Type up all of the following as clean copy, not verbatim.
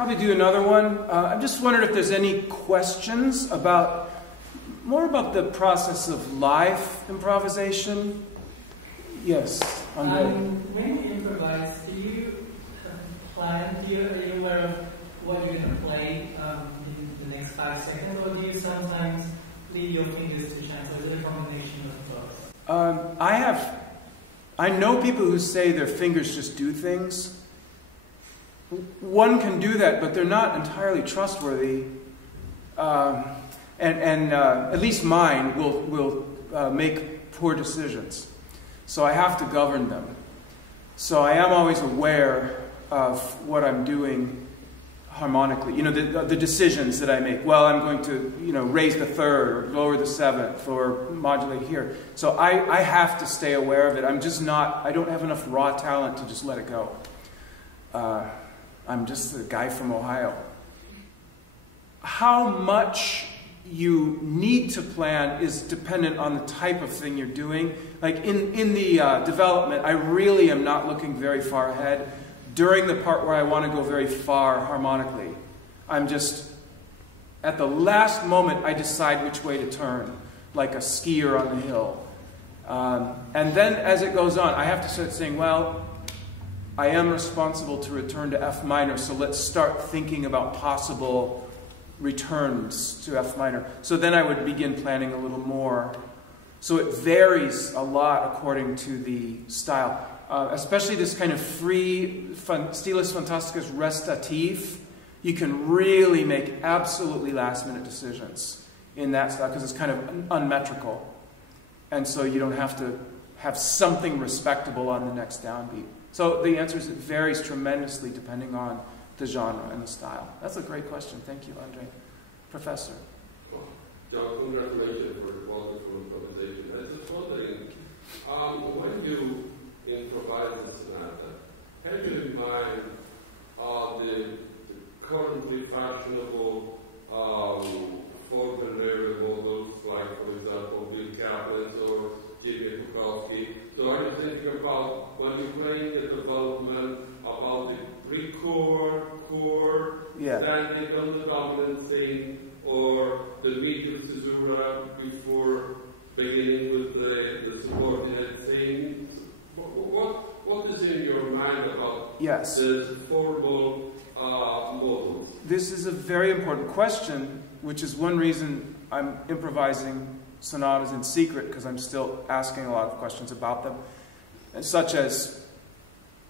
probably do another one. I'm just wondering if there's any questions about, more about the process of live improvisation. Yes, Andre. When you improvise, do you plan, are you aware of what you're going to play in the next 5 seconds, or do you sometimes leave your fingers to chance, or is it a combination of both? I know people who say their fingers just do things. One can do that, but they're not entirely trustworthy. At least mine will make poor decisions. So I have to govern them. So I am always aware of what I'm doing harmonically. You know, the decisions that I make. Well, I'm going to, you know, raise the third, or lower the seventh, or modulate here. So I have to stay aware of it. I'm just not, I don't have enough raw talent to just let it go. I'm just a guy from Ohio. How much you need to plan is dependent on the type of thing you're doing. Like in the development, I really am not looking very far ahead. During the part where I want to go very far harmonically, I'm just, at the last moment, I decide which way to turn, like a skier on the hill. And then as it goes on, I have to start saying, well, I am responsible to return to F minor, so let's start thinking about possible returns to F minor. So then I would begin planning a little more. So it varies a lot according to the style. Especially this kind of free Stilus Fantasticus restativ, you can really make absolutely last-minute decisions in that style because it's kind of unmetrical. And so you don't have to have something respectable on the next downbeat. So the answer is it varies tremendously depending on the genre and the style. That's a great question. Thank you, Andre. Professor. Well, John, congratulations for the wonderful improvisation. I was just wondering, when you improvise the sonata, have you in mind the currently fashionable folk-and-area models, like, for example, Bill Kaplan's or Jimmy Bukowski? So are you thinking about, when you're playing the development, about the pre-chord, chord, standing on the dominant thing, or the medium caesura before beginning with the subordinate thing? What is in your mind about the formal models? This is a very important question, which is one reason I'm improvising sonatas in secret, because I'm still asking a lot of questions about them, and such as,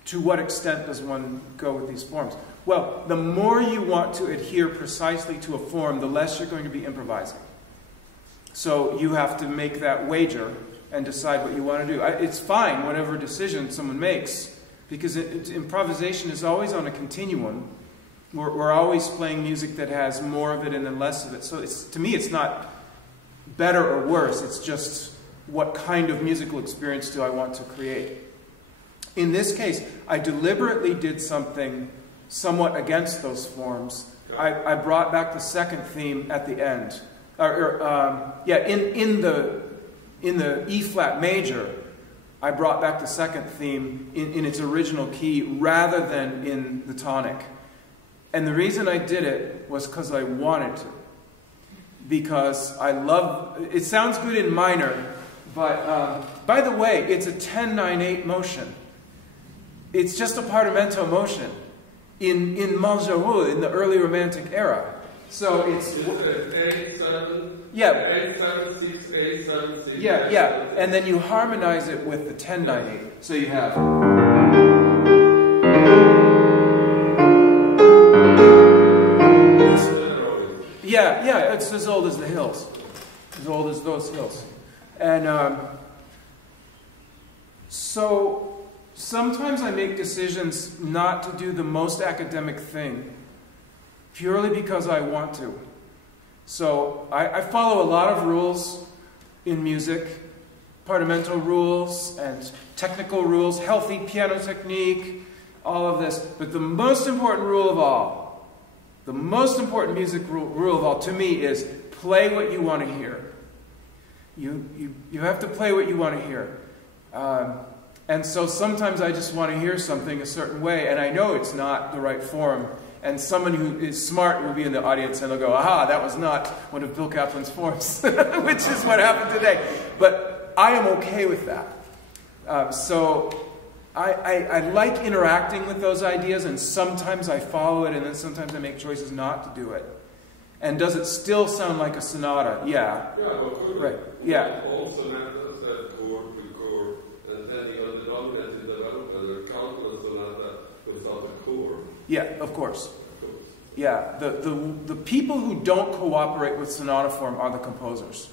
to what extent does one go with these forms? Well, the more you want to adhere precisely to a form, the less you're going to be improvising. So you have to make that wager and decide what you want to do. It's fine, whatever decision someone makes, because improvisation is always on a continuum. We're always playing music that has more of it and then less of it. So to me, it's not better or worse. It's just, what kind of musical experience do I want to create? In this case, I deliberately did something somewhat against those forms. I brought back the second theme at the end. In the E-flat major, I brought back the second theme in its original key rather than in the tonic. And the reason I did it was because I wanted to. Because I love, it sounds good in minor, but by the way, it's a 10-9-8 motion. It's just a partimento motion in Maljarou, in the early Romantic era. So it's 8, 7, yeah, 8, 7, 6, 8, 7, 6. Yeah, and then you harmonize it with the 10-9-8. So you have. Yeah, it's as old as the hills, as old as those hills, and so sometimes I make decisions not to do the most academic thing, purely because I want to. So I follow a lot of rules in music, partimento rules and technical rules, healthy piano technique, all of this. But the most important rule of all, the most important music rule of all to me is play what you want to hear. You have to play what you want to hear. And so sometimes I just want to hear something a certain way, and I know it's not the right form. And someone who is smart will be in the audience and they'll go, aha, that was not one of Bill Kaplan's forms, which is what happened today. But I am okay with that. So I like interacting with those ideas, and sometimes I follow it, and then sometimes I make choices not to do it. And does it still sound like a sonata? Yeah. Yeah, but right. Yeah. All sonatas have chord to chord, and then the dominant in development, the countless sonata without a chord. Yeah, of course. Of course. Yeah, the people who don't cooperate with sonata form are the composers.